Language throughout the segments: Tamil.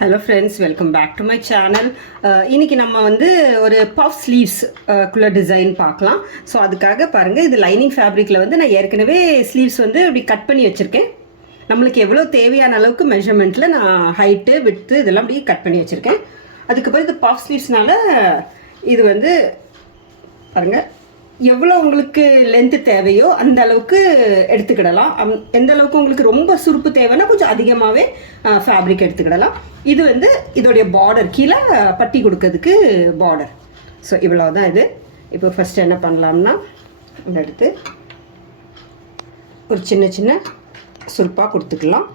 Hello friends welcome back to my channel இன்றைக்கி நம்ம வந்து ஒரு பஃப் ஸ்லீவ்ஸ் uh, குள்ள டிசைன் பார்க்கலாம். ஸோ அதுக்காக பாருங்கள் இது லைனிங் ஃபேப்ரிக்கில் வந்து நான் ஏற்கனவே ஸ்லீவ்ஸ் வந்து இப்படி கட் பண்ணி வச்சுருக்கேன். நம்மளுக்கு எவ்வளோ தேவையான அளவுக்கு மெஷர்மெண்ட்டில் நான் ஹைட்டு வித்து இதெல்லாம் அப்படியே கட் பண்ணி வச்சுருக்கேன். அதுக்கப்புறம் இது பஃப் ஸ்லீவ்ஸ்னால இது வந்து பாருங்கள் எவ்வளோ உங்களுக்கு லென்த்து தேவையோ அந்த அளவுக்கு எடுத்துக்கிடலாம். எந்த அளவுக்கு உங்களுக்கு ரொம்ப சுருப்பு தேவைன்னா கொஞ்சம் அதிகமாகவே ஃபேப்ரிக் எடுத்துக்கிடலாம். இது வந்து இதோடைய பார்டர் கீழே பட்டி கொடுக்கறதுக்கு பார்டர் ஸோ இவ்வளோ தான் இது. இப்போ ஃபஸ்ட்டு என்ன பண்ணலாம்னா இதை எடுத்து ஒரு சின்ன சின்ன சுருப்பாக கொடுத்துக்கலாம்.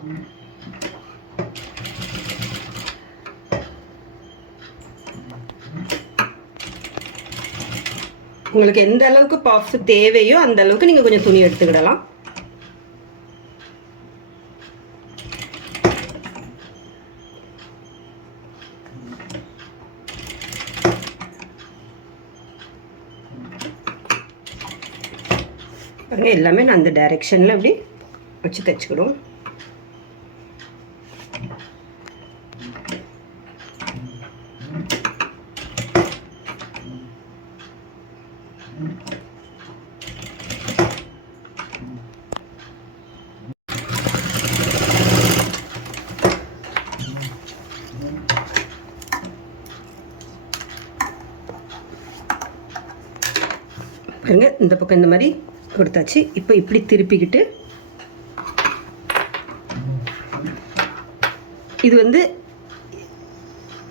உங்களுக்கு எந்த அளவுக்கு பஃப் தேவையோ அந்த அளவுக்கு நீங்கள் கொஞ்சம் துணி எடுத்துக்கிடலாம். பாருங்க எல்லாமே நான் அந்த டைரெக்ஷனில் அப்படி வச்சு தைச்சுக்கிடுவோம். பாருங்கள் இந்த பக்கம் இந்த மாதிரி கொடுத்தாச்சு. இப்போ இப்படி திருப்பிக்கிட்டு இது வந்து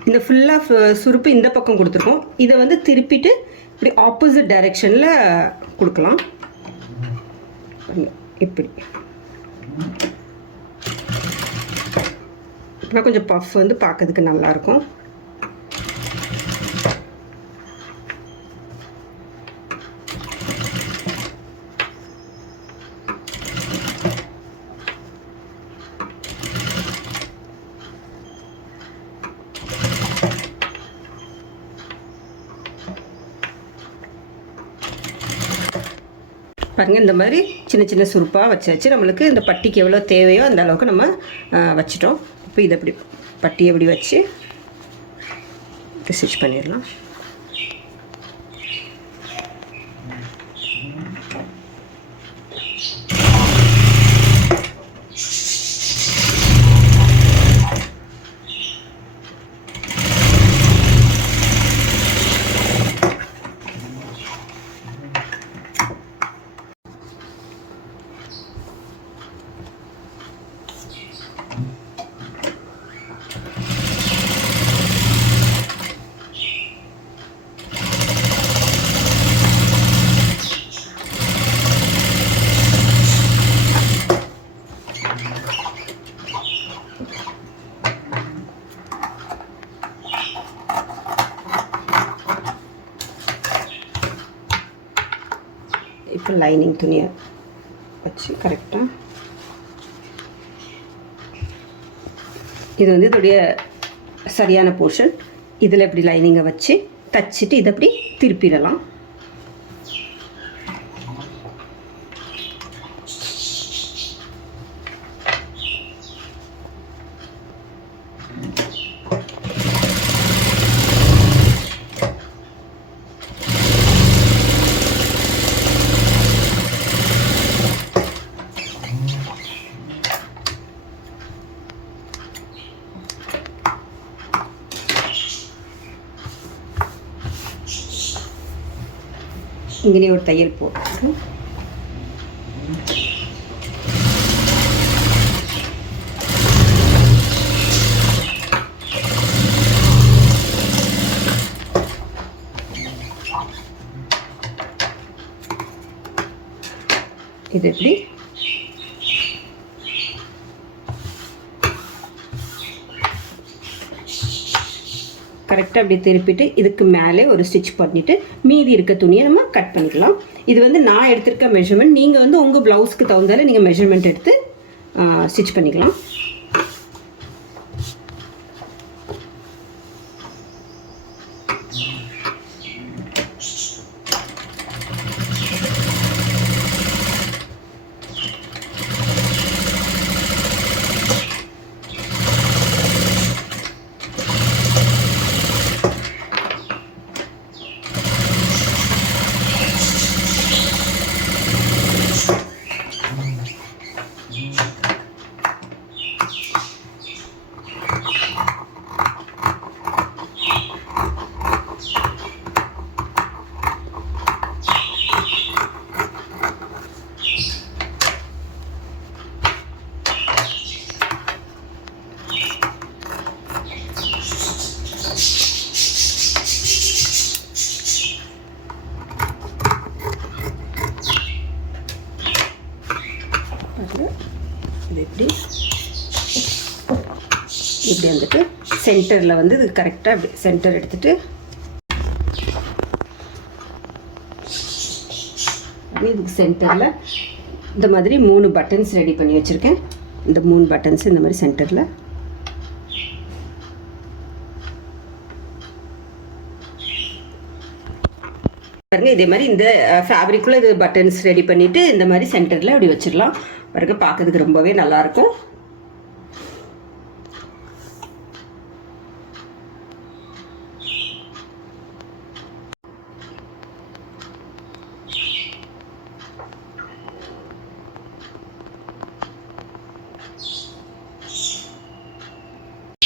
இந்த ஃபுல்லாக சுருப்பு இந்த பக்கம் கொடுத்துருக்கோம். இதை வந்து திருப்பிட்டு இப்படி ஆப்போசிட் டைரெக்ஷனில் கொடுக்கலாம். இப்படி. அப்புறம் கொஞ்சம் பஃப் வந்து பார்க்கறதுக்கு நல்லாயிருக்கும் பாருங்கள் இந்த மாதிரி சின்ன சின்ன சுருப்பாக வச்சாச்சு. நம்மளுக்கு இந்த பட்டிக்கு எவ்வளோ தேவையோ அந்த அளவுக்கு நம்ம வச்சிட்டோம். இப்போ இதை அப்படி பட்டி எப்படி வச்சு ஸ்டிச் பண்ணிடலாம். இப்போ லைனிங் துணியை வச்சு கரெக்டாக இது வந்து இதோடைய சரியான போர்ஷன் இதில் இப்படி லைனிங்கை வச்சு தச்சுட்டு இதை அப்படி திருப்பிடலாம். இங்கே ஒரு தையல் போட்டு இது எப்படி கரெக்டாக அப்படியே திருப்பிட்டு இதுக்கு மேலே ஒரு ஸ்டிச் பண்ணிவிட்டு மீதி இருக்க துணியை நம்ம கட் பண்ணிக்கலாம். இது வந்து நான் எடுத்திருக்க மெஷர்மெண்ட் நீங்கள் வந்து உங்கள் ப்ளவுஸ்க்கு தகுந்தால நீங்கள் மெஷர்மெண்ட் எடுத்து ஸ்டிச் பண்ணிக்கலாம். வந்துட்டு இது இப்படி இப்படி வந்துட்டு சென்டரில் வந்து இது கரெக்டாக இப்படி சென்டர் எடுத்துகிட்டு இதுக்கு சென்டரில் இந்த மாதிரி மூணு பட்டன்ஸ் ரெடி பண்ணி வச்சுருக்கேன். இந்த மூணு பட்டன்ஸ் இந்த மாதிரி சென்டரில் பாருங்க இதே மாதிரி இந்த ஃபேப்ரிக்குள்ளே இது பட்டன்ஸ் ரெடி பண்ணிவிட்டு இந்த மாதிரி சென்டரில் அப்படி வச்சிடலாம். பாருங்க பார்க்கறதுக்கு ரொம்பவே நல்லாயிருக்கும்.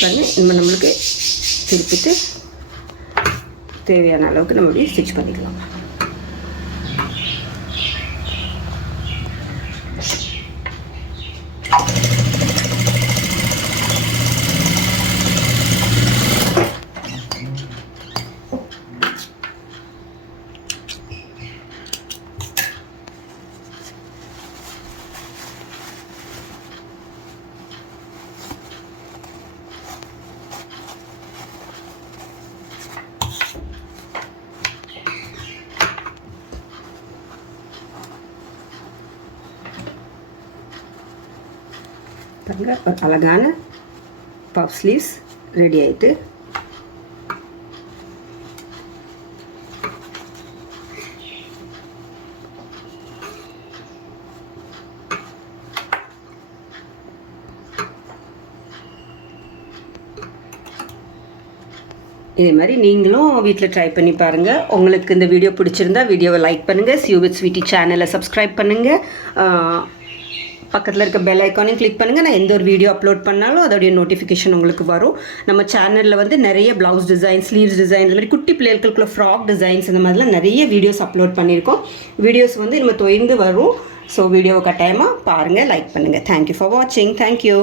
பாருங்க நம்ம நம்மளுக்கு திருப்பிட்டு தேவையான அளவுக்கு நம்ம அப்படியே ஸ்டிச் பண்ணிக்கலாம். பாருங்க ஒரு அழகான பஃப் ஸ்லீவ்ஸ் ரெடி ஆயிட்டு. இதே மாதிரி நீங்களும் வீட்டில் ட்ரை பண்ணி பாருங்கள் உங்களுக்கு இந்த வீடியோ பிடிச்சிருந்தா வீடியோவை லைக் பண்ணுங்கள் சியூ வித் ஸ்வீட்டி சேனலை சப்ஸ்கிரைப் பண்ணுங்கள் பக்கத்தில் இருக்க பெல் ஐக்கானையும் கிளிக் பண்ணுங்கள் நான் எந்த ஒரு வீடியோ அப்லோட் பண்ணாலும் அதோடைய நோட்டிஃபிகேஷன் உங்களுக்கு வரும். நம்ம சேனலில் வந்து நிறைய ப்ளவுஸ் டிசைன் ஸ்லீவ்ஸ் டிசைன் இந்த மாதிரி குட்டி பிள்ளைகளுக்குள்ள ஃப்ராக் டிசைன்ஸ் இந்த மாதிரிலாம் நிறைய வீடியோஸ் அப்லோட் பண்ணியிருக்கோம். வீடியோஸ் வந்து நம்ம தொய்ந்து வரும். ஸோ வீடியோவை கட்டாயமாக பாருங்கள் லைக் பண்ணுங்கள் தேங்க்யூ ஃபார் வாட்சிங் தேங்க்யூ